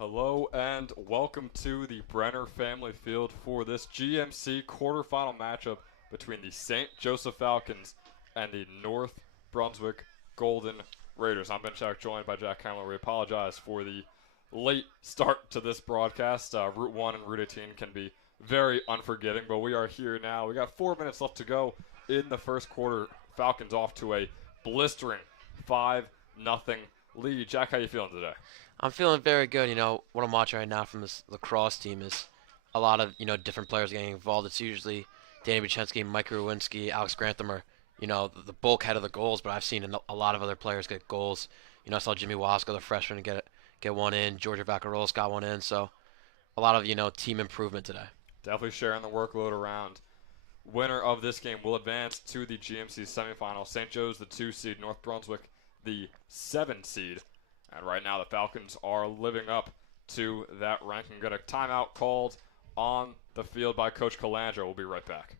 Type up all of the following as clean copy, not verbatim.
Hello and welcome to the Brenner Family Field for this GMC quarterfinal matchup between the St. Joseph Falcons and the North Brunswick Golden Raiders. I'm Ben Shack, joined by Jack Hamler. We apologize for the late start to this broadcast. Route 1 and Route 18 can be very unforgiving, but we are here now. We got 4 minutes left to go in the first quarter. Falcons off to a blistering 5-0 lead. Jack, how you feeling today? I'm feeling very good. What I'm watching right now from this lacrosse team is a lot of, different players getting involved. It's usually Danny Buchenski, Mike Rowinski, Alex Grantham are, the bulkhead of the goals, but I've seen a lot of other players get goals. I saw Jimmy Wasco, the freshman, get one in. Georgia Vacarolis got one in. So a lot of, team improvement today. Definitely sharing the workload around. Winner of this game will advance to the GMC semifinal. St. Joe's the 2 seed, North Brunswick the 7 seed. And right now the Falcons are living up to that ranking. Got a timeout called on the field by Coach Calandra. We'll be right back.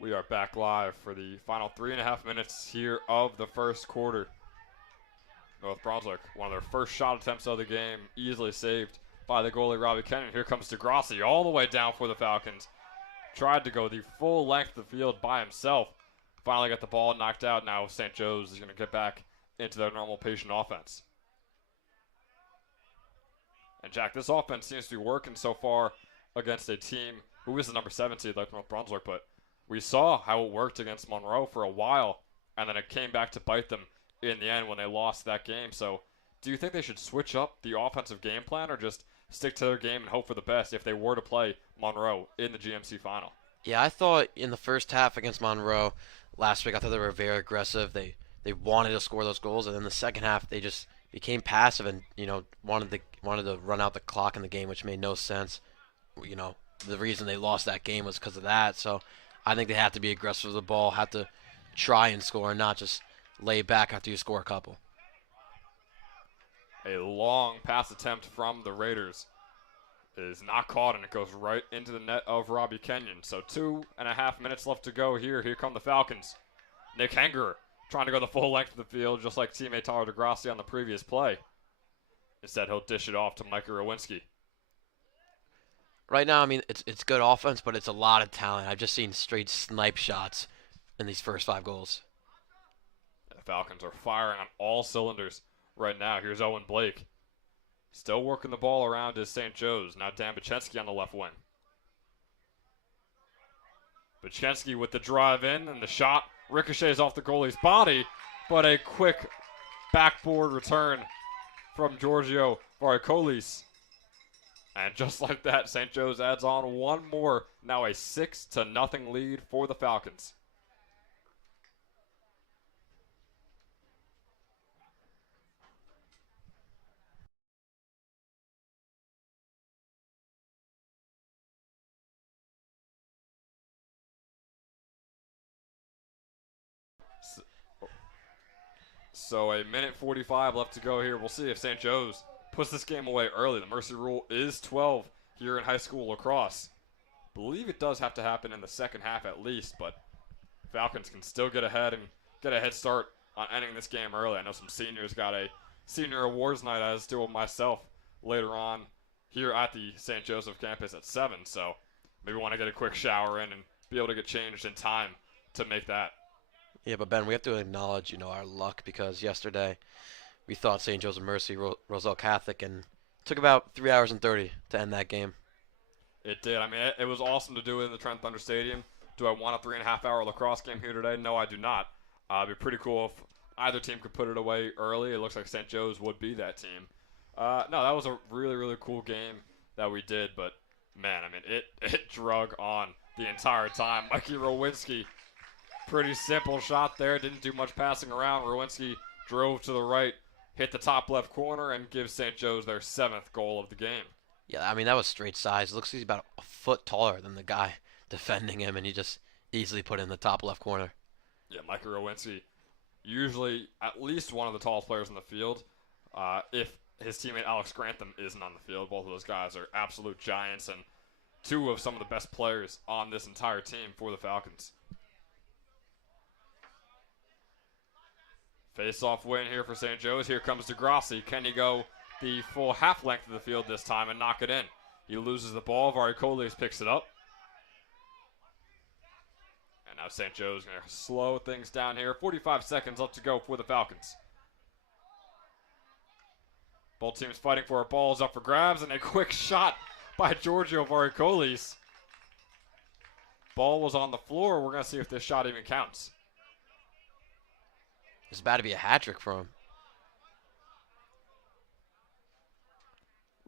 We are back live for the final 3.5 minutes here of the first quarter. North Brunswick, one of their first shot attempts of the game, easily saved by the goalie Robbie Kenyon. Here comes DeGrassi all the way down for the Falcons. Tried to go the full length of the field by himself. Finally got the ball knocked out. Now St. Joe's is going to get back into their normal patient offense. And Jack, this offense seems to be working so far against a team who is the number 7 seed like North Brunswick, but we saw how it worked against Monroe for a while, and then it came back to bite them in the end when they lost that game. So do you think they should switch up the offensive game plan or just stick to their game and hope for the best if they were to play Monroe in the GMC final? Yeah, I thought in the first half against Monroe last week, I thought they were very aggressive. They wanted to score those goals, and then the second half they just became passive and wanted to run out the clock in the game, which made no sense. You know, the reason they lost that game was because of that. So I think they have to be aggressive with the ball, have to try and score, and not just lay back after you score a couple. A long pass attempt from the Raiders is not caught, and it goes right into the net of Robbie Kenyon. So 2.5 minutes left to go here. Here come the Falcons. Nick Henger trying to go the full length of the field, just like teammate Tyler DeGrassi on the previous play. Instead, he'll dish it off to Mike Rowinski. Right now, I mean, it's good offense, but it's a lot of talent. I've just seen straight snipe shots in these first 5 goals. The Falcons are firing on all cylinders right now. Here's Owen Blake. Still working the ball around is St. Joe's. Now Dan Buchenski on the left wing. Buchenski with the drive in, and the shot ricochets off the goalie's body, but a quick backboard return from Giorgio Varikolis. And just like that, St. Joe's adds on one more. Now a 6-0 lead for the Falcons. So a minute 45 left to go here. We'll see if St. Joe's puts this game away early. The mercy rule is 12 here in high school lacrosse. Believe it does have to happen in the second half at least, but Falcons can still get ahead and get a head start on ending this game early. I know some seniors got a senior awards night, as do myself, later on here at the St. Joseph campus at 7. So maybe want to get a quick shower in and be able to get changed in time to make that. Yeah, but Ben, we have to acknowledge, our luck because yesterday we thought St. Joseph Mercy, Roselle Catholic, and it took about 3 hours and 30 to end that game. It did. I mean, it was awesome to do it in the Trent Thunder Stadium. Do I want a 3.5-hour lacrosse game here today? No, I do not. It'd be pretty cool if either team could put it away early. It looks like St. Joe's would be that team. No, that was a really, really cool game that we did, but man, I mean, it drug on the entire time. Mikey Rowinski, pretty simple shot there. Didn't do much passing around. Rowinski drove to the right, hit the top left corner, and gives St. Joe's their 7th goal of the game. Yeah, I mean, that was straight size. It looks like he's about a foot taller than the guy defending him, and he just easily put it in the top left corner. Yeah, Mikey Rowinski, usually at least one of the tallest players in the field. If his teammate Alex Grantham isn't on the field, both of those guys are absolute giants and two of some of the best players on this entire team for the Falcons. Face-off win here for St. Joe's. Here comes DeGrassi. Can he go the full half length of the field this time and knock it in? He loses the ball. Varikolis picks it up. And now St. Joe's going to slow things down here. 45 seconds left to go for the Falcons. Both teams fighting for it. Ball's up for grabs, and a quick shot by Giorgio Varikolis. Ball was on the floor. We're going to see if this shot even counts. It's about to be a hat trick for him.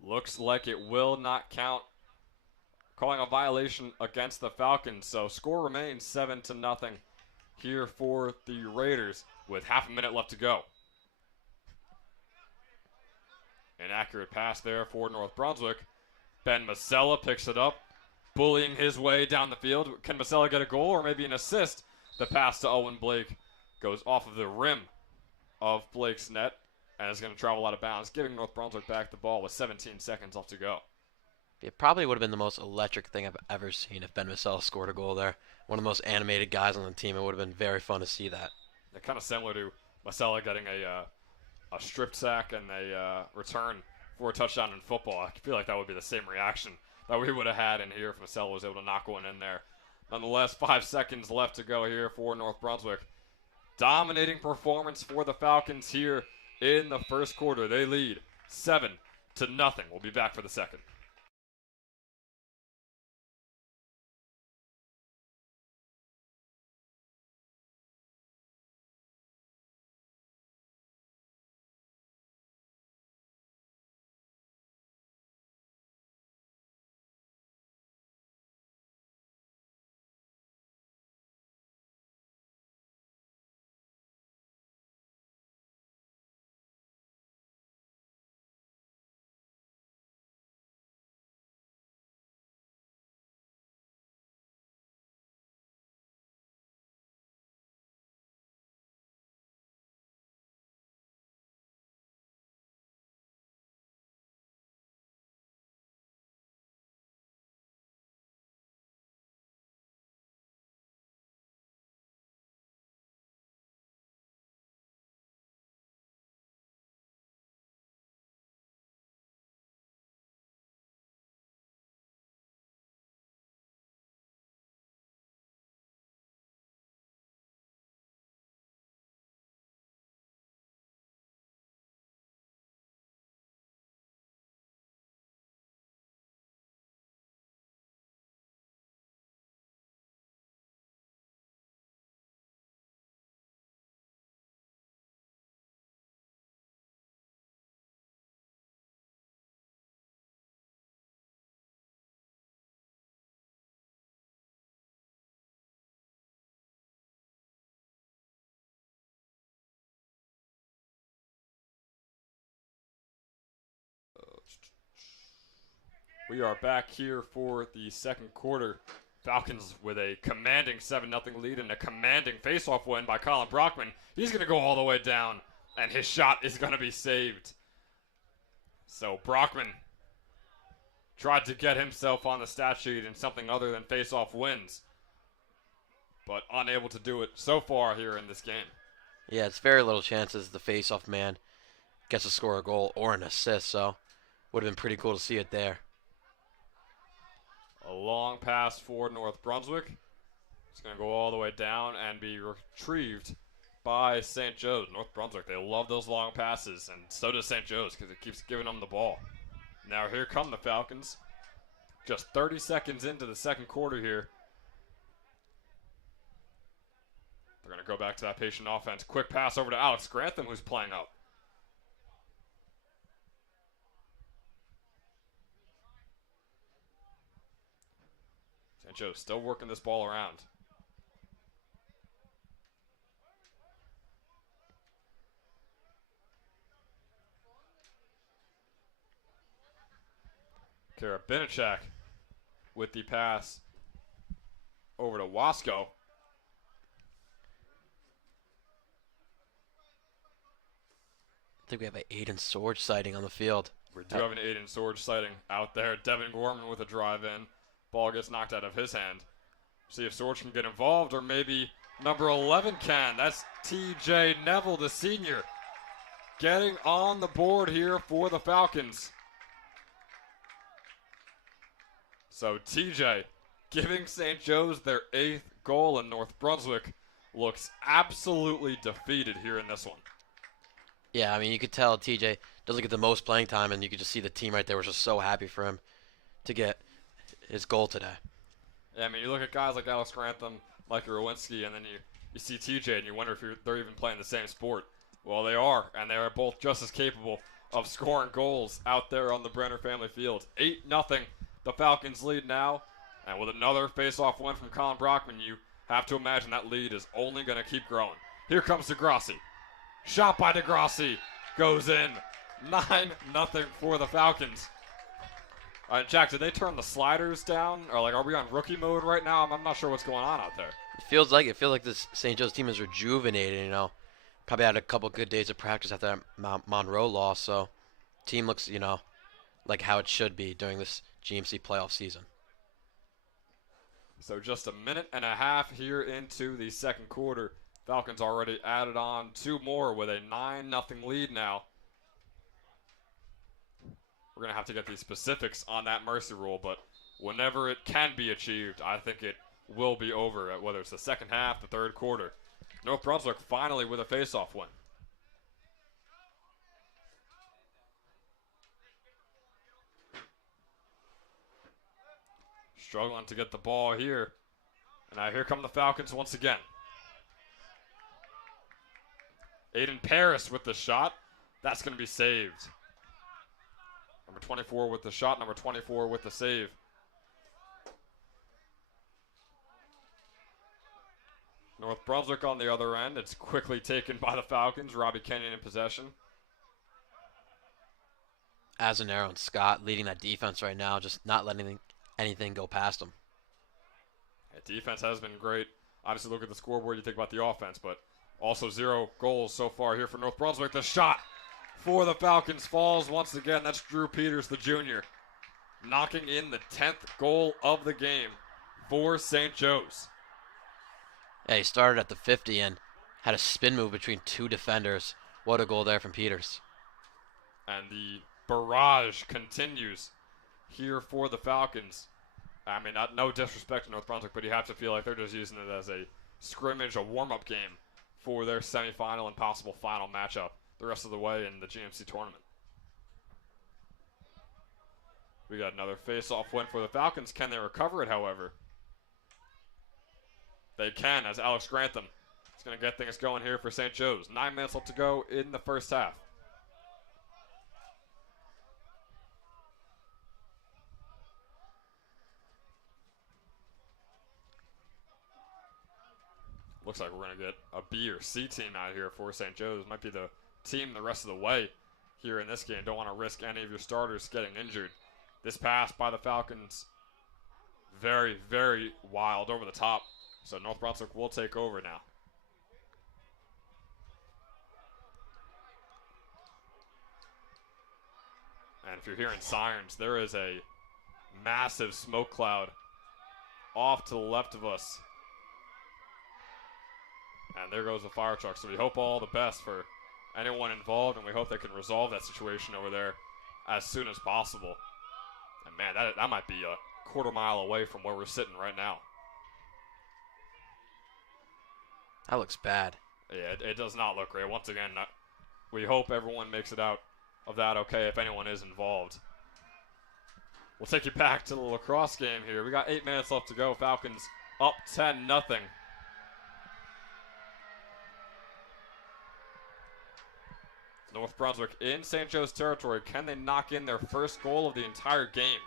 Looks like it will not count. Calling a violation against the Falcons. So score remains 7-0 here for the Raiders with half a minute left to go. Inaccurate pass there for North Brunswick. Ben Masella picks it up, bullying his way down the field. Can Masella get a goal or maybe an assist? The pass to Owen Blake goes off of the rim of Blake's net and is going to travel out of bounds, giving North Brunswick back the ball with 17 seconds left to go. It probably would have been the most electric thing I've ever seen if Ben Masella scored a goal there. One of the most animated guys on the team. It would have been very fun to see that. They're kind of similar to Masella getting a strip sack and a return for a touchdown in football. I feel like that would be the same reaction that we would have had in here if Masella was able to knock one in there. Nonetheless, 5 seconds left to go here for North Brunswick. Dominating performance for the Falcons here in the first quarter. They lead 7-0. We'll be back for the second. We are back here for the second quarter. Falcons with a commanding 7-0 lead and a commanding face-off win by Colin Brockman. He's going to go all the way down, and his shot is going to be saved. So Brockman tried to get himself on the stat sheet in something other than face-off wins, but unable to do it so far here in this game. Yeah, it's very little chances the face-off man gets to score a goal or an assist, so would have been pretty cool to see it there. A long pass for North Brunswick. It's going to go all the way down and be retrieved by St. Joe's. North Brunswick, they love those long passes, and so does St. Joe's because it keeps giving them the ball. Now here come the Falcons. Just 30 seconds into the second quarter here. They're going to go back to that patient offense. Quick pass over to Alex Grantham, who's playing up. St. Joe's still working this ball around. Karabinacek with the pass over to Wasco. I think we have an Aiden Sorge sighting on the field. We do have an Aiden Sorge sighting out there. Devin Gorman with a drive in. Ball gets knocked out of his hand. See if Sorge can get involved, or maybe number 11 can. That's TJ Neville, the senior, getting on the board here for the Falcons. So TJ giving St. Joe's their 8th goal, and North Brunswick looks absolutely defeated here in this one. Yeah, I mean, you could tell TJ doesn't get the most playing time, and you could just see the team right there was just so happy for him to get his goal today. Yeah, I mean, you look at guys like Alex Grantham, Mike Rowinski, and then you see TJ, and you wonder if they're even playing the same sport. Well, they are, and they are both just as capable of scoring goals out there on the Brenner family field. 8-0, the Falcons lead now, and with another face-off win from Colin Brockman, you have to imagine that lead is only going to keep growing. Here comes DeGrassi. Shot by DeGrassi. Goes in. 9-0 for the Falcons. All right, Jack, did they turn the sliders down? Or, are we on rookie mode right now? I'm not sure what's going on out there. It feels like this St. Joe's team is rejuvenated, Probably had a couple good days of practice after that Monroe loss, so team looks, like how it should be during this GMC playoff season. So just a minute and a half here into the second quarter. Falcons already added on 2 more with a 9-0 lead now. We're going to have to get the specifics on that mercy rule, but whenever it can be achieved, I think it will be over, whether it's the second half, the third quarter. North Brunswick finally with a face-off win. Struggling to get the ball here. And now here come the Falcons once again. Aiden Paris with the shot. That's going to be saved. Number 24 with the shot. Number 24 with the save. North Brunswick on the other end. It's quickly taken by the Falcons. Robbie Kenyon in possession. Azanero and Scott leading that defense right now, just not letting anything go past them. Yeah, defense has been great. Obviously, look at the scoreboard. You think about the offense, but also 0 goals so far here for North Brunswick. The shot for the Falcons falls once again. That's Drew Peters, the junior, knocking in the 10th goal of the game for St. Joe's. Yeah, he started at the 50 and had a spin move between 2 defenders. What a goal there from Peters. And the barrage continues here for the Falcons. I mean, no disrespect to North Brunswick, but you have to feel like they're just using it as a scrimmage, a warm-up game for their semifinal and possible final matchup the rest of the way in the GMC tournament. We got another face-off win for the Falcons. Can they recover it, however? They can, as Alex Grantham is going to get things going here for St. Joe's. 9 minutes left to go in the first half. Looks like we're going to get a B or C team out here for St. Joe's. Might be the team the rest of the way here in this game. Don't want to risk any of your starters getting injured. This pass by the Falcons, very, very wild, over the top. So North Brunswick will take over now. And if you're hearing sirens, there is a massive smoke cloud off to the left of us. And there goes the fire truck. So we hope all the best for anyone involved, and we hope they can resolve that situation over there as soon as possible. And man, that might be a quarter mile away from where we're sitting right now. That looks bad. Yeah, it does not look great. Once again, we hope everyone makes it out of that okay if anyone is involved. We'll take you back to the lacrosse game here. We got 8 minutes left to go. Falcons up 10-0. North Brunswick in St. Joe's territory. Can they knock in their first goal of the entire game?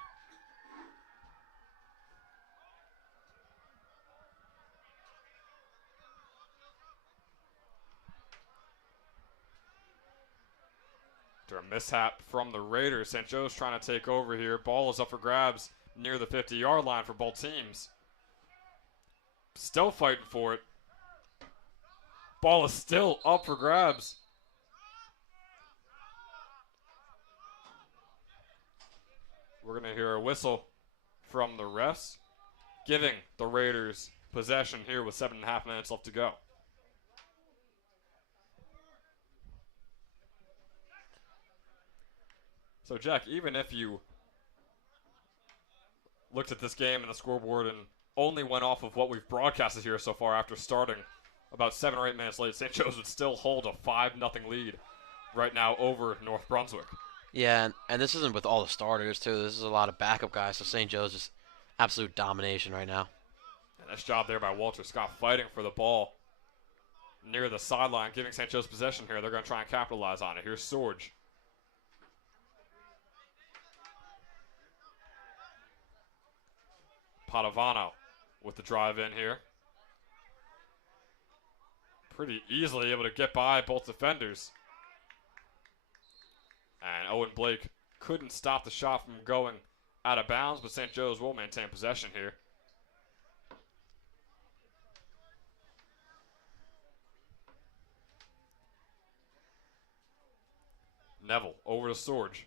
After a mishap from the Raiders, St. Joe's trying to take over here. Ball is up for grabs near the 50-yard line for both teams. Still fighting for it. Ball is still up for grabs. We're going to hear a whistle from the refs, giving the Raiders possession here with 7.5 minutes left to go. So, Jack, even if you looked at this game and the scoreboard and only went off of what we've broadcasted here so far after starting about 7 or 8 minutes late, St. Joe's would still hold a 5-0 lead right now over North Brunswick. Yeah, and this isn't with all the starters, too. This is a lot of backup guys, so St. Joe's is absolute domination right now. And nice job there by Walter Scott fighting for the ball near the sideline, giving St. Joe's possession here. They're going to try and capitalize on it. Here's Sorge. Padovano with the drive in here. Pretty easily able to get by both defenders. And Owen Blake couldn't stop the shot from going out of bounds, but St. Joe's will maintain possession here. Neville over to Sorge.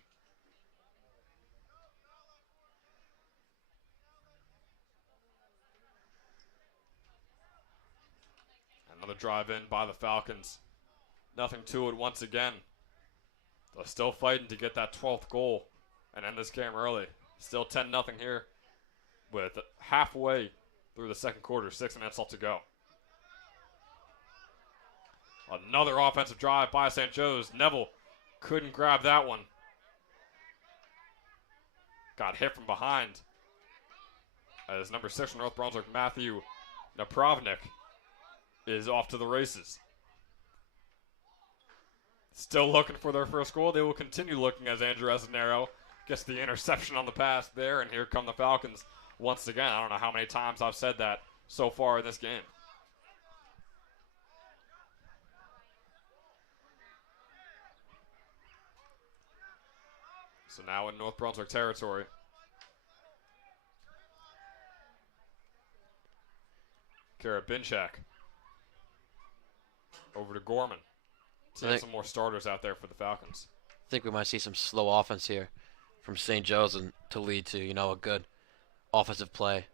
Another drive in by the Falcons. Nothing to it once again. They're still fighting to get that 12th goal and end this game early. Still 10-0 here with halfway through the second quarter, 6 minutes left to go. Another offensive drive by St. Joe's. Neville couldn't grab that one. Got hit from behind. As number 6 from North Brunswick, Matthew Napravnik, is off to the races. Still looking for their first goal. They will continue looking as Andrew Esanero gets the interception on the pass there, and here come the Falcons once again. I don't know how many times I've said that so far in this game. So now in North Brunswick territory. Karabinchak over to Gorman. Seeing some more starters out there for the Falcons. I think we might see some slow offense here from St. Joe's and to lead to, a good offensive play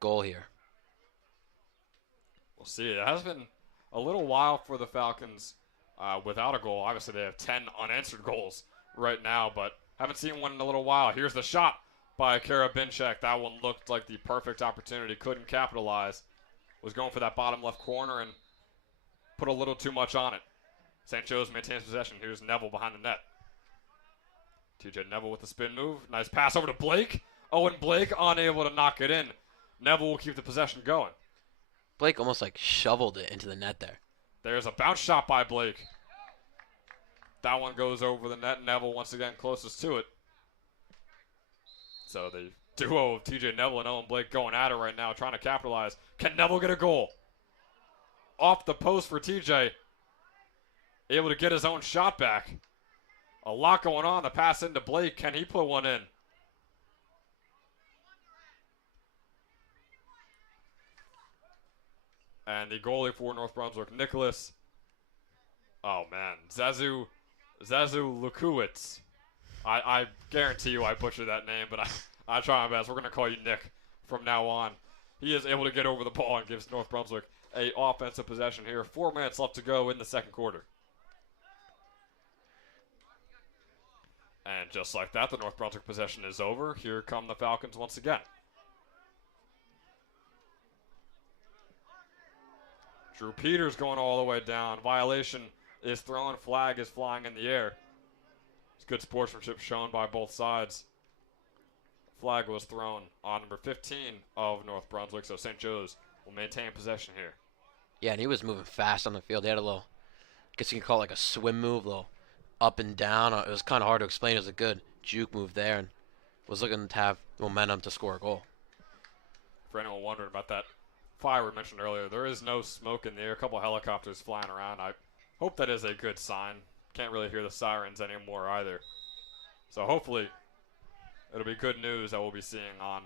goal here. We'll see. It has been a little while for the Falcons without a goal. Obviously, they have 10 unanswered goals right now, but haven't seen one in a little while. Here's the shot by Karabinchak. That one looked like the perfect opportunity. Couldn't capitalize. Was going for that bottom left corner and put a little too much on it. St. Joe's maintains possession. Here's Neville behind the net. TJ Neville with the spin move. Nice pass over to Blake. Owen Blake unable to knock it in. Neville will keep the possession going. Blake almost shoveled it into the net there. There's a bounce shot by Blake. That one goes over the net. Neville once again closest to it. So the duo of TJ Neville and Owen Blake going at it right now, trying to capitalize. Can Neville get a goal? Off the post for TJ. Able to get his own shot back. A lot going on. The pass into Blake. Can he put one in? And the goalie for North Brunswick, Nicholas. Oh, man. Zazu Lukowicz. I guarantee you I butchered that name, but I try my best. We're going to call you Nick from now on. He is able to get over the ball and gives North Brunswick a offensive possession here. 4 minutes left to go in the second quarter. And just like that, the North Brunswick possession is over. Here come the Falcons once again. Drew Peters going all the way down. Violation is thrown. Flag is flying in the air. It's good sportsmanship shown by both sides. flag was thrown on number 15 of North Brunswick, so St. Joe's will maintain possession here. Yeah, and he was moving fast on the field. They had a little, I guess you could call it like a swim move, a little up and down. It was kind of hard to explain. It was a good juke move there, and was looking to have momentum to score a goal. For anyone wondering about that fire we mentioned earlier, there is no smoke in the air. A couple helicopters flying around. I hope that is a good sign. Can't really hear the sirens anymore either. So hopefully it'll be good news that we'll be seeing on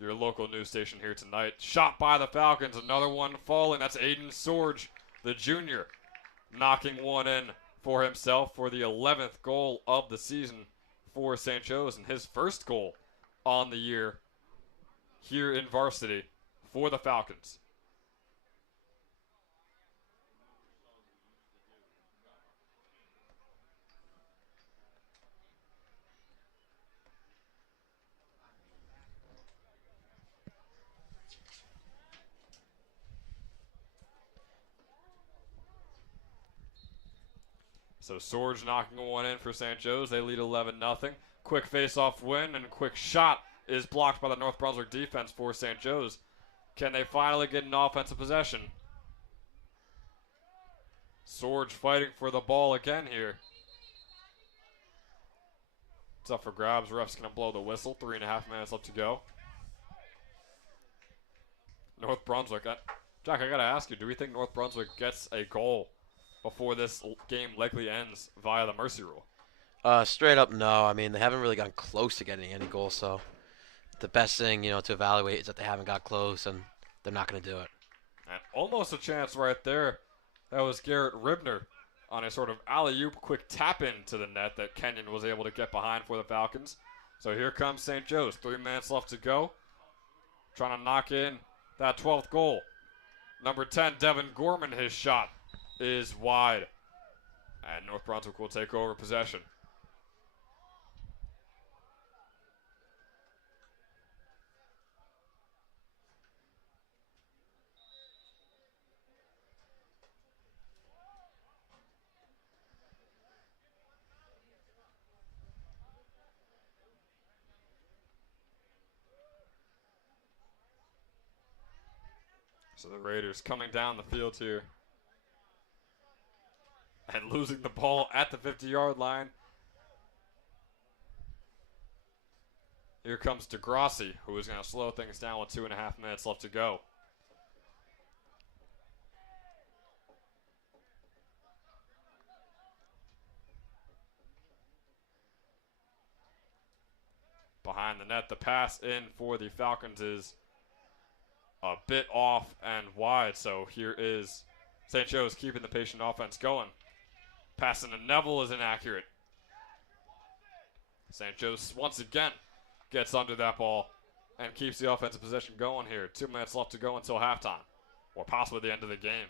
your local news station here tonight. Shot by the Falcons, another one falling. That's Aiden Sorge, the junior, knocking one in for himself for the 11th goal of the season for St. Joe's and his first goal on the year here in varsity for the Falcons. So Sorge knocking one in for St. Joe's. They lead 11-0. Quick face-off win and quick shot is blocked by the North Brunswick defense for St. Joe's. Can they finally get an offensive possession? Sorge fighting for the ball again here. It's up for grabs. Ref's going to blow the whistle. 3.5 minutes left to go. North Brunswick. Jack, I got to ask you, do we think North Brunswick gets a goal before this game likely ends via the mercy rule? Straight up, no. I mean, they haven't really gotten close to getting any goals, so the best thing, to evaluate is that they haven't got close, and they're not going to do it. And almost a chance right there. That was Garrett Ribner on a sort of alley-oop quick tap-in to the net that Kenyon was able to get behind for the Falcons. So here comes St. Joe's. 3 minutes left to go. Trying to knock in that 12th goal. Number 10, Devin Gorman, his shot is wide. And North Brunswick will take over possession. So the Raiders coming down the field here and losing the ball at the 50-yard line. Here comes DeGrassi, who is going to slow things down with 2.5 minutes left to go. Behind the net, the pass in for the Falcons is a bit off and wide, so here is St. Joe's keeping the patient offense going. Passing to Neville is inaccurate. St. Joe's once again gets under that ball and keeps the offensive possession going here. 2 minutes left to go until halftime, or possibly the end of the game.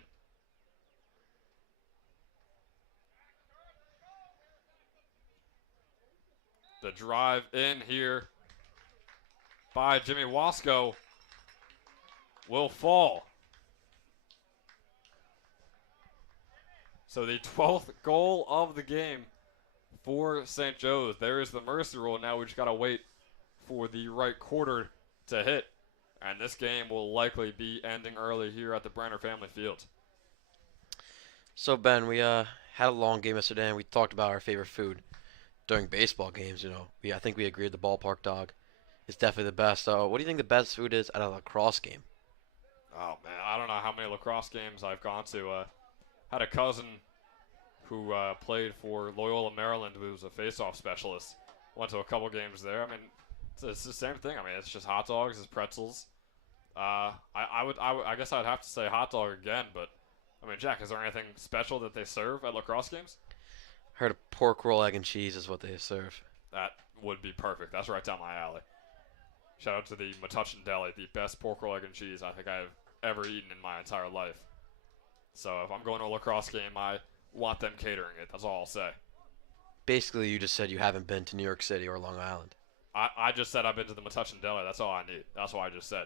The drive in here by Jimmy Wasco will fall. So the 12th goal of the game for St. Joe's. There is the mercy rule. Now we just got to wait for the right quarter to hit. And this game will likely be ending early here at the Brenner Family Field. So, Ben, we had a long game yesterday, and we talked about our favorite food during baseball games. I think we agreed the ballpark dog is definitely the best. So what do you think the best food is at a lacrosse game? Oh, man, I don't know how many lacrosse games I've gone to. Had a cousin who played for Loyola, Maryland, who was a face-off specialist. Went to a couple games there. I mean, it's the same thing. I mean, it's just hot dogs, it's pretzels. I guess I'd have to say hot dog again, but I mean, Jack, is there anything special that they serve at lacrosse games? Heard a pork roll, egg, and cheese is what they serve. That would be perfect. That's right down my alley. Shout out to the Metuchen Deli, the best pork roll, egg, and cheese I think I've ever eaten in my entire life. So if I'm going to a lacrosse game, I want them catering it. That's all I'll say. Basically, you just said you haven't been to New York City or Long Island. I just said I've been to the Metuchen Deli. That's all I need. That's what I just said.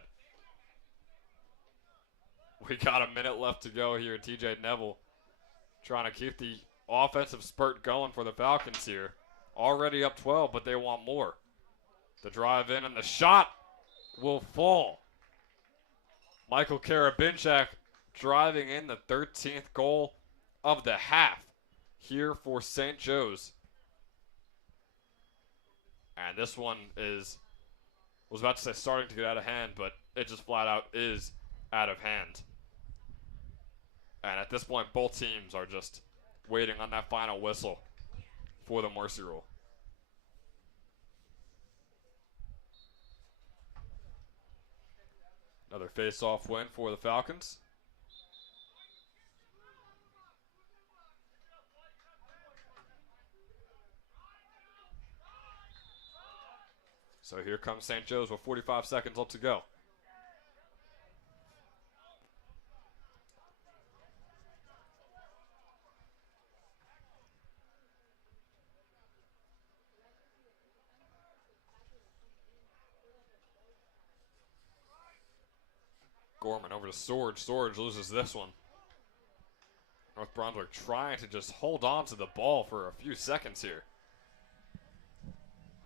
We got a minute left to go here. TJ Neville trying to keep the offensive spurt going for the Falcons here. Already up 12, but they want more. The drive in and the shot will fall. Michael Karabinchak driving in the 13th goal of the half here for St. Joe's. And this one was about to say starting to get out of hand, but it just flat out is out of hand. And at this point, both teams are just waiting on that final whistle for the mercy rule. Another face-off win for the Falcons. So here comes St. Joe's with 45 seconds left to go. Gorman over to Sorge. Sorge loses this one. North Brunswick trying to just hold on to the ball for a few seconds here.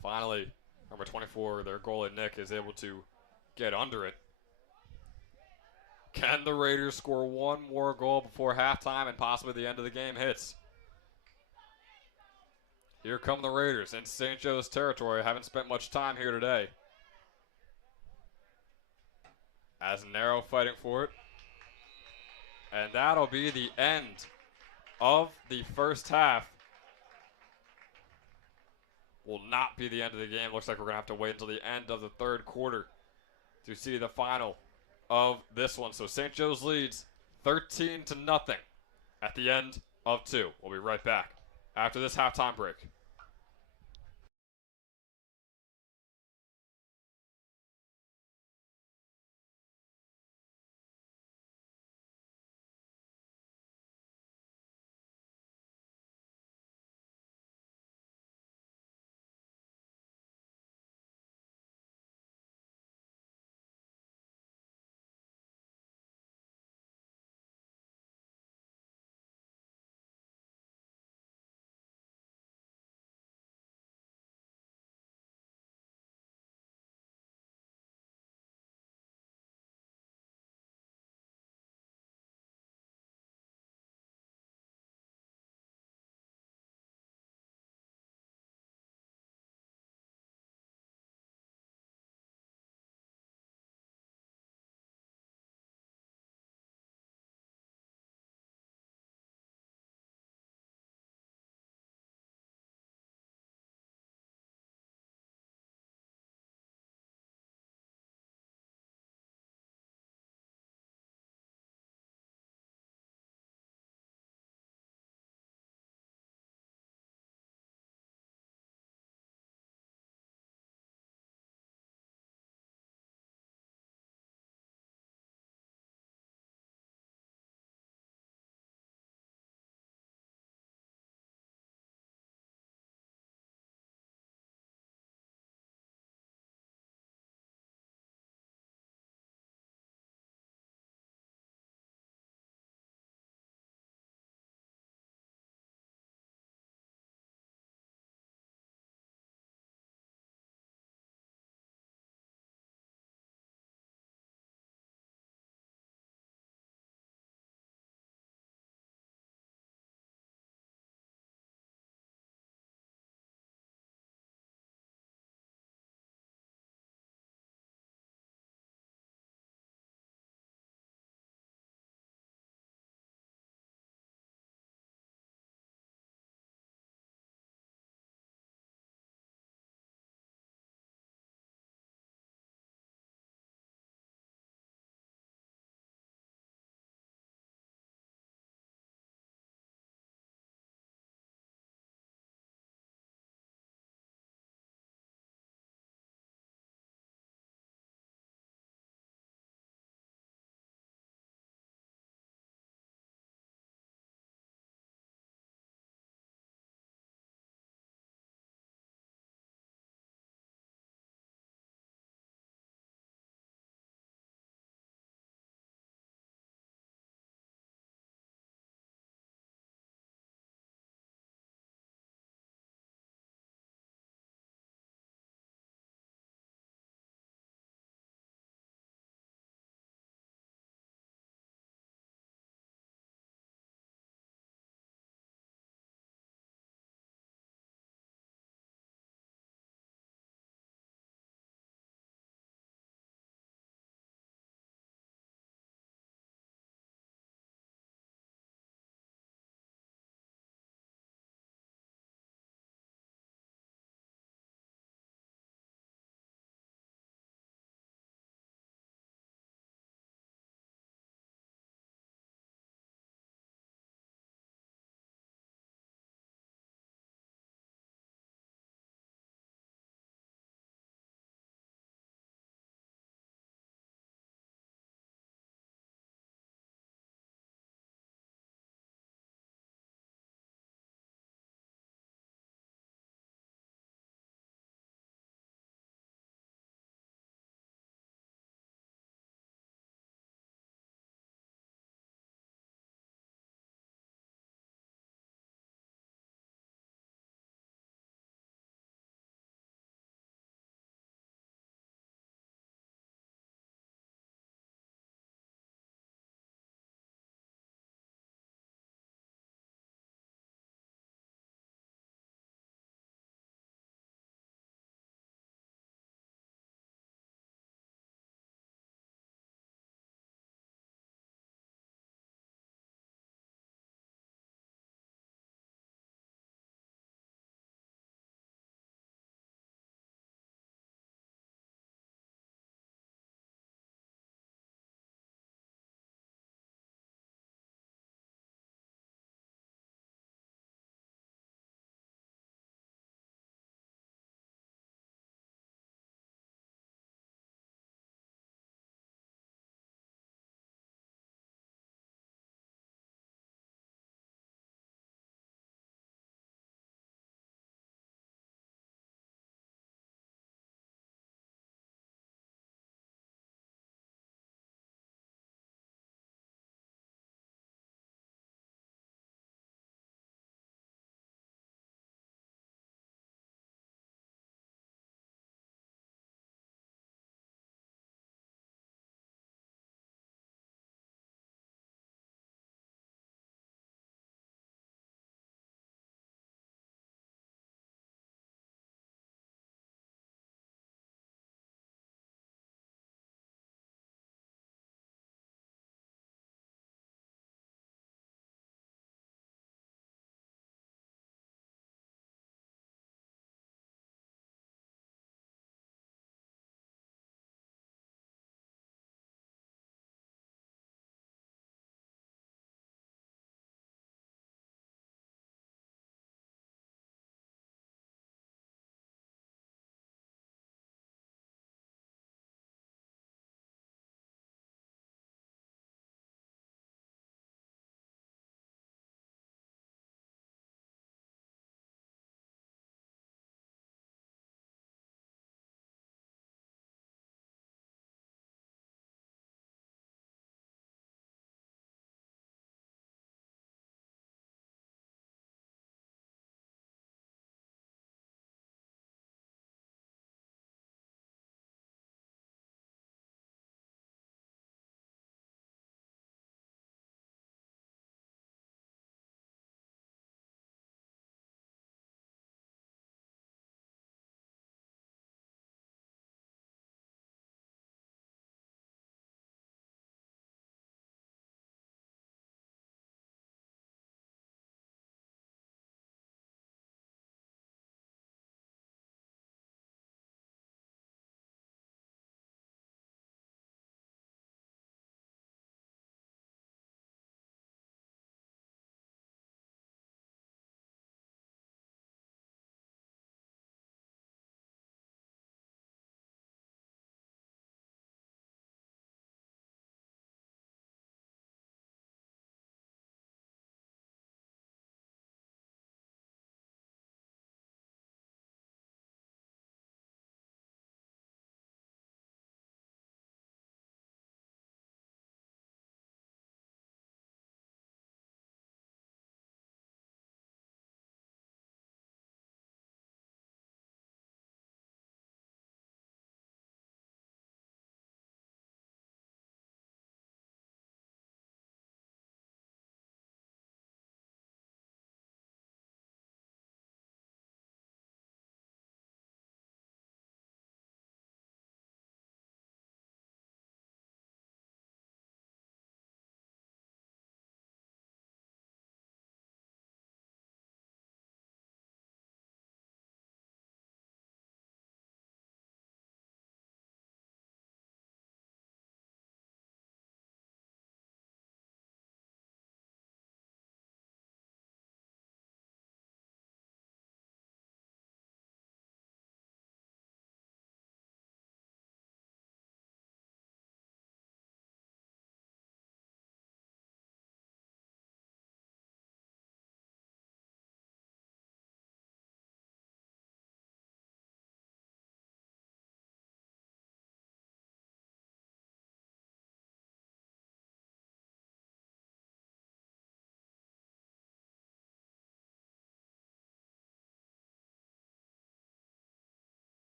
Finally, number 24, their goalie Nick, is able to get under it. Can the Raiders score one more goal before halftime and possibly the end of the game hits? Here come the Raiders in St. Joe's territory. Haven't spent much time here today. As Narrow fighting for it. And that'll be the end of the first half. Will not be the end of the game. Looks like we're going to have to wait until the end of the third quarter to see the final of this one. So St. Joe's leads 13-0 at the end of 2. We'll be right back after this halftime break.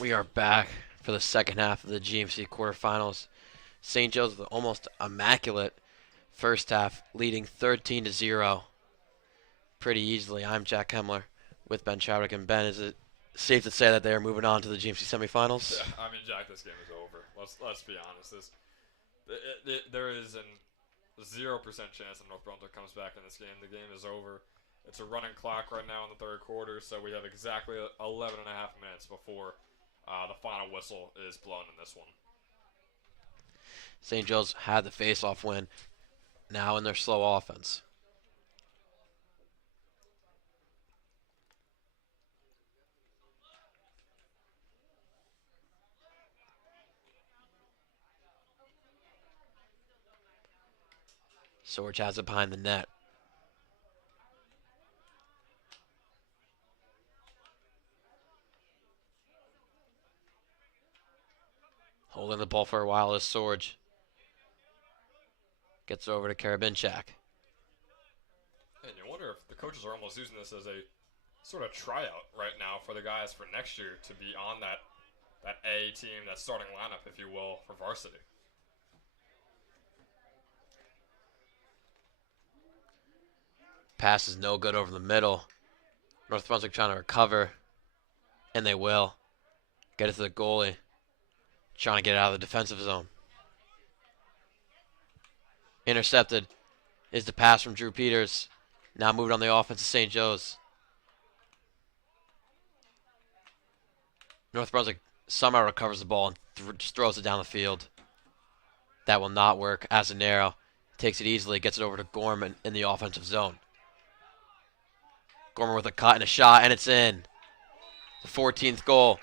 We are back for the second half of the GMC quarterfinals. St. Joe's with almost immaculate first half, leading 13-0 pretty easily. I'm Jack Hemler with Ben Chadwick. And Ben, is it safe to say that they are moving on to the GMC semifinals? Yeah, I mean, Jack, this game is over. Let's be honest. There is a 0% chance that North Brunswick comes back in this game. The game is over. It's a running clock right now in the third quarter, so we have exactly 11 and a half minutes before the final whistle is blown in this one. St. Joe's had the face-off win, now in their slow offense. Sorge has it behind the net. Holding the ball for a while is Sorge. Gets over to Karabinchak. And you wonder if the coaches are almost using this as a sort of tryout right now for the guys for next year to be on that A team, that starting lineup, if you will, for varsity. Pass is no good over the middle. North Brunswick trying to recover, and they will. Get it to the goalie. Trying to get it out of the defensive zone. Intercepted is the pass from Drew Peters. Now moving on the offense to St. Joe's. North Brunswick somehow recovers the ball and just throws it down the field. That will not work. Asanero takes it easily, gets it over to Gorman in the offensive zone. Gorman with a cut and a shot, and it's in. The 14th goal,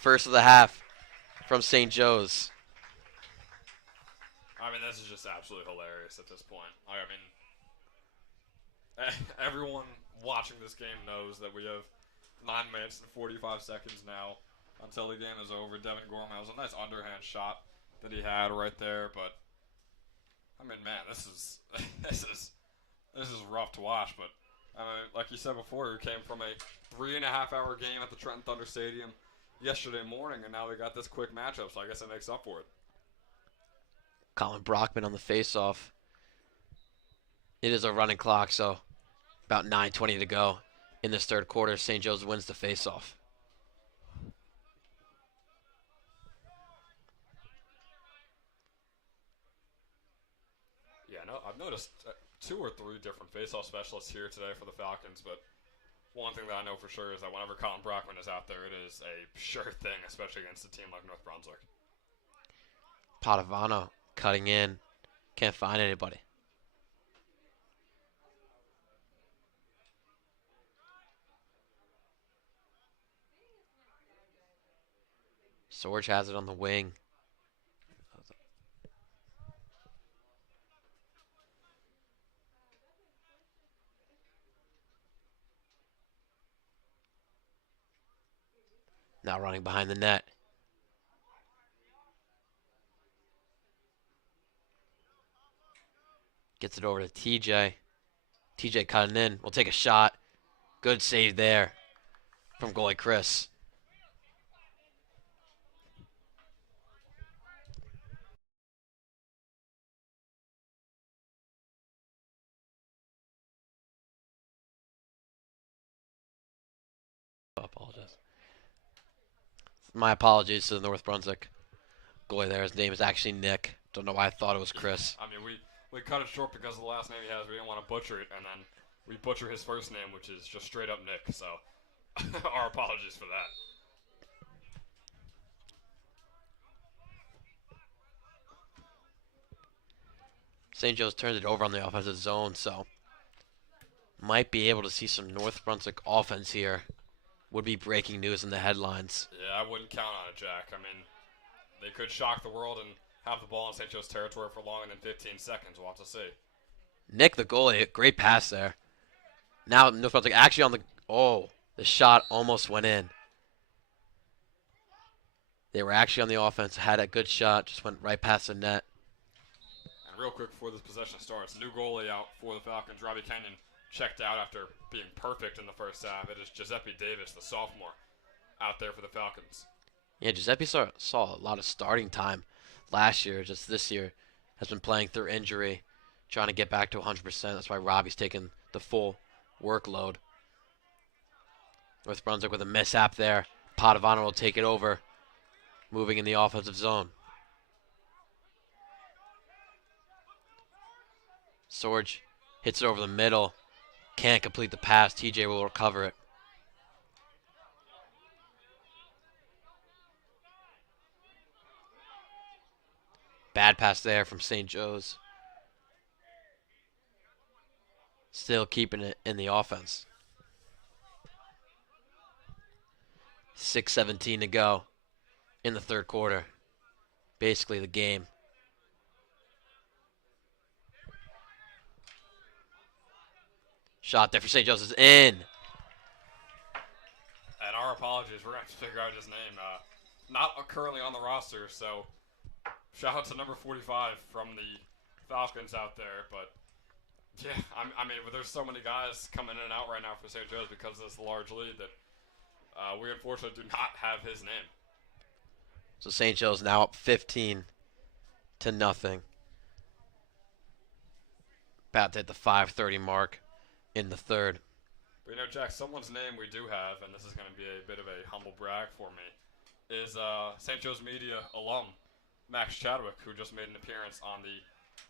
first of the half from St. Joe's. I mean, this is just absolutely hilarious at this point. I mean, everyone watching this game knows that we have 9 minutes and 45 seconds now until the game is over. Devin Gorman was a nice underhand shot that he had right there, but I mean, man, this is this is rough to watch. But like you said before, we came from a 3.5-hour game at the Trenton Thunder Stadium yesterday morning, and now we got this quick matchup. So I guess it makes up for it. Colin Brockman on the face-off. It is a running clock, so about 9:20 to go in this third quarter. St. Joe's wins the face-off. Yeah, no, I've noticed 2 or 3 different face-off specialists here today for the Falcons, but one thing that I know for sure is that whenever Colin Brockman is out there, it is a sure thing, especially against a team like North Brunswick. Padovano cutting in. Can't find anybody. Sorge has it on the wing. Now running behind the net. Gets it over to TJ. TJ cutting in. Will take a shot. Good save there from goalie Chris. I apologize. My apologies to the North Brunswick goalie there. His name is actually Nick. Don't know why I thought it was Chris. I mean, we cut it short because of the last name he has. We didn't want to butcher it, and then we butcher his first name, which is just straight up Nick. So our apologies for that. St. Joe's turned it over on the offensive zone, so might be able to see some North Brunswick offense here. Would be breaking news in the headlines. Yeah, I wouldn't count on it, Jack. I mean, they could shock the world and have the ball in St. Joe's territory for longer than 15 seconds. We'll have to see. Nick, the goalie, great pass there. Now North Brunswick actually on the... Oh, the shot almost went in. They were actually on the offense, had a good shot, just went right past the net. And real quick before this possession starts, new goalie out for the Falcons. Robbie Kenyon checked out after being perfect in the first half. It is Giuseppe Davis, the sophomore, out there for the Falcons. Yeah, Giuseppe saw a lot of starting time last year. Just this year has been playing through injury, trying to get back to 100%. That's why Robbie's taking the full workload. North Brunswick with a mishap there. Padovano will take it over, moving in the offensive zone. Sorge hits it over the middle. Can't complete the pass. TJ will recover it. Bad pass there from St. Joe's. Still keeping it in the offense. 6:17 to go in the third quarter. Basically the game. Shot there for St. Joseph's in. And our apologies, we're going to have to figure out his name. Not currently on the roster, so shout out to number 45 from the Falcons out there. But yeah, I mean, there's so many guys coming in and out right now for St. Joe's because of this large lead that we unfortunately do not have his name. So St. Joe's now up 15 to nothing. About to hit the 5:30 mark in the third. But Jack, someone's name we do have, and this is going to be a bit of a humble brag for me, is St. Joe's Media alum Max Chadwick, who just made an appearance on the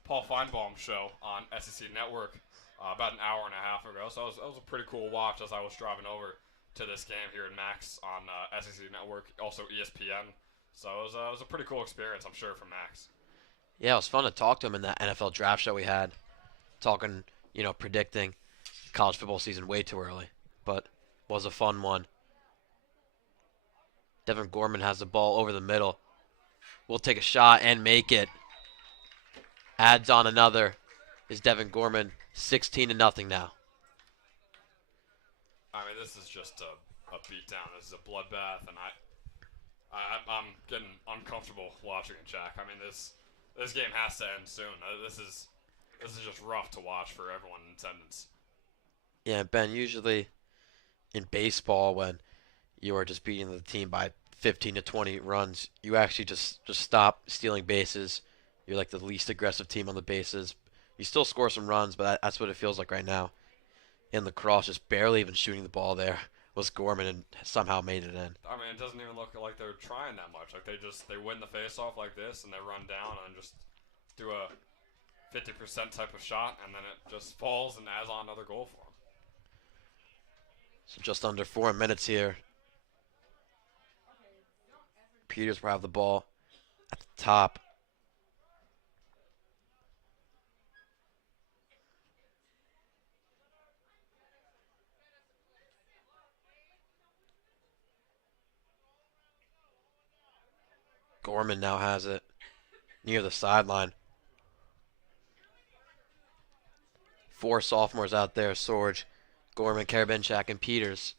Paul Feinbaum show on SEC Network about an hour and a half ago. So it was a pretty cool watch as I was driving over to this game here in Max on SEC Network, also ESPN. So it was a pretty cool experience, I'm sure, for Max. Yeah, it was fun to talk to him in that NFL draft show we had. Talking, predicting college football season way too early, but was a fun one. Devin Gorman has the ball over the middle. Will take a shot and make it. Adds on another. Is Devin Gorman 16 to nothing now? I mean, this is just a beatdown. This is a bloodbath, and I'm getting uncomfortable watching it, Jack. I mean, this game has to end soon. This is just rough to watch for everyone in attendance. Yeah, Ben, usually in baseball when you are just beating the team by 15 to 20 runs, you actually just stop stealing bases. You're like the least aggressive team on the bases. You still score some runs, but that's what it feels like right now. In Lacrosse, just barely even shooting the ball there was Gorman and somehow made it in. I mean, it doesn't even look like they're trying that much. Like they win the face-off like this, and they run down and just do a 50% type of shot, and then it just falls and adds on another goal for them. So just under 4 minutes here. Peters will have the ball at the top. Gorman now has it near the sideline. 4 sophomores out there: Sorge, Gorman, Karabenchak, and Peters.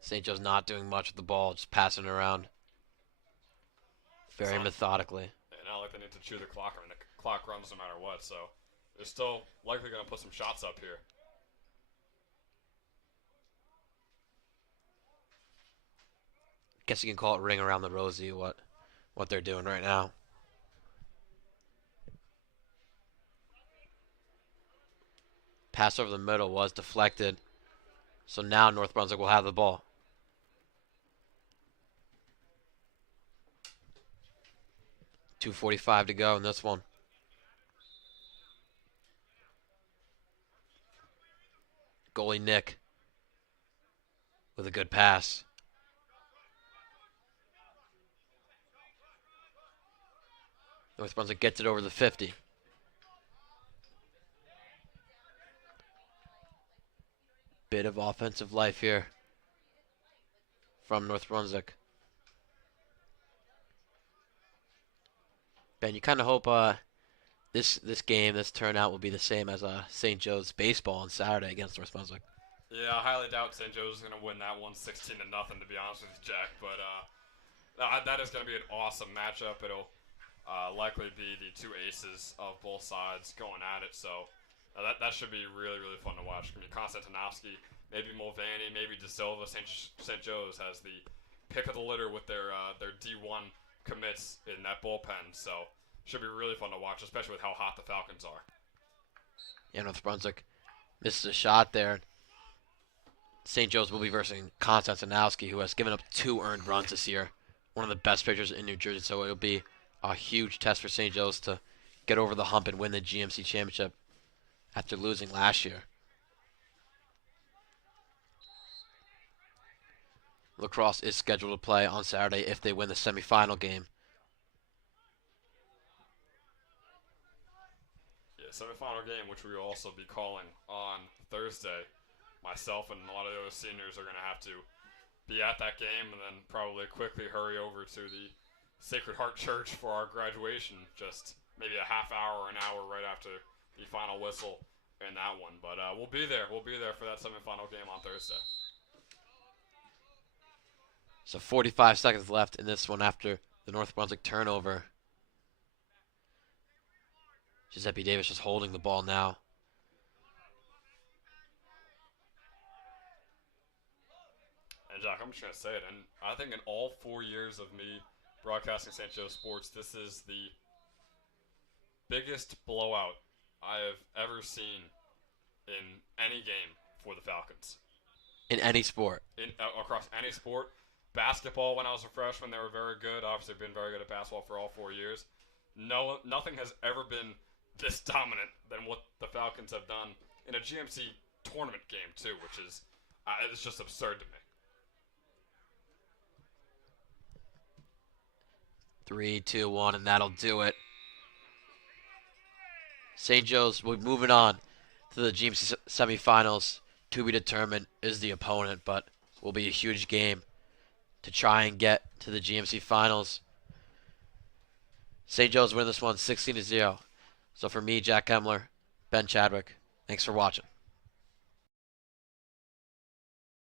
St. Joe's not doing much with the ball, just passing it around very methodically. Not like they need to chew the clock. I mean, the clock runs no matter what, so they're still likely going to put some shots up here. Guess you can call it ring around the rosy, what they're doing right now. Pass over the middle was deflected. So now North Brunswick will have the ball. .245 to go in this one. Goalie Nick with a good pass. North Brunswick gets it over the 50. Bit of offensive life here from North Brunswick. Ben, you kind of hope this game, this turnout will be the same as St. Joe's baseball on Saturday against North Brunswick. Yeah, I highly doubt St. Joe's is going to win that one 16 to nothing, to be honest with you, Jack. But that is going to be an awesome matchup. It'll likely be the two aces of both sides going at it. So that should be really, really fun to watch. I mean, Konstantinovsky, maybe Mulvaney, maybe De Silva. St. Joe's has the pick of the litter with their D1 commits in that bullpen. So should be really fun to watch, especially with how hot the Falcons are. Yeah, North Brunswick misses a shot there. St. Joe's will be versing Konstantinowski, who has given up 2 earned runs this year. One of the best pitchers in New Jersey, so it'll be a huge test for St. Joe's to get over the hump and win the GMC championship after losing last year. Lacrosse is scheduled to play on Saturday if they win the semifinal game. Yeah, semifinal game, which we will also be calling on Thursday. Myself and a lot of the other seniors are going to have to be at that game and then probably quickly hurry over to the Sacred Heart Church for our graduation, just maybe a half hour or an hour right after the final whistle in that one. But we'll be there. We'll be there for that semifinal game on Thursday. So 45 seconds left in this one after the North Brunswick turnover. Giuseppe Davis just holding the ball now. And Jack, I'm just going to say it, and I think in all 4 years of me broadcasting St. Joe sports, this is the biggest blowout I have ever seen in any game for the Falcons. In any sport. Across any sport. Basketball, when I was a freshman, they were very good. Obviously, been very good at basketball for all 4 years. Nothing has ever been this dominant than what the Falcons have done in a GMC tournament game, too, which is it's just absurd to me. 3, 2, 1, and that'll do it. St. Joe's will be moving on to the GMC semifinals. To be determined is the opponent, but will be a huge game to try and get to the GMC finals. St. Joe's win this one 16-0. So for me, Jack Kemmler, Ben Chadwick, thanks for watching.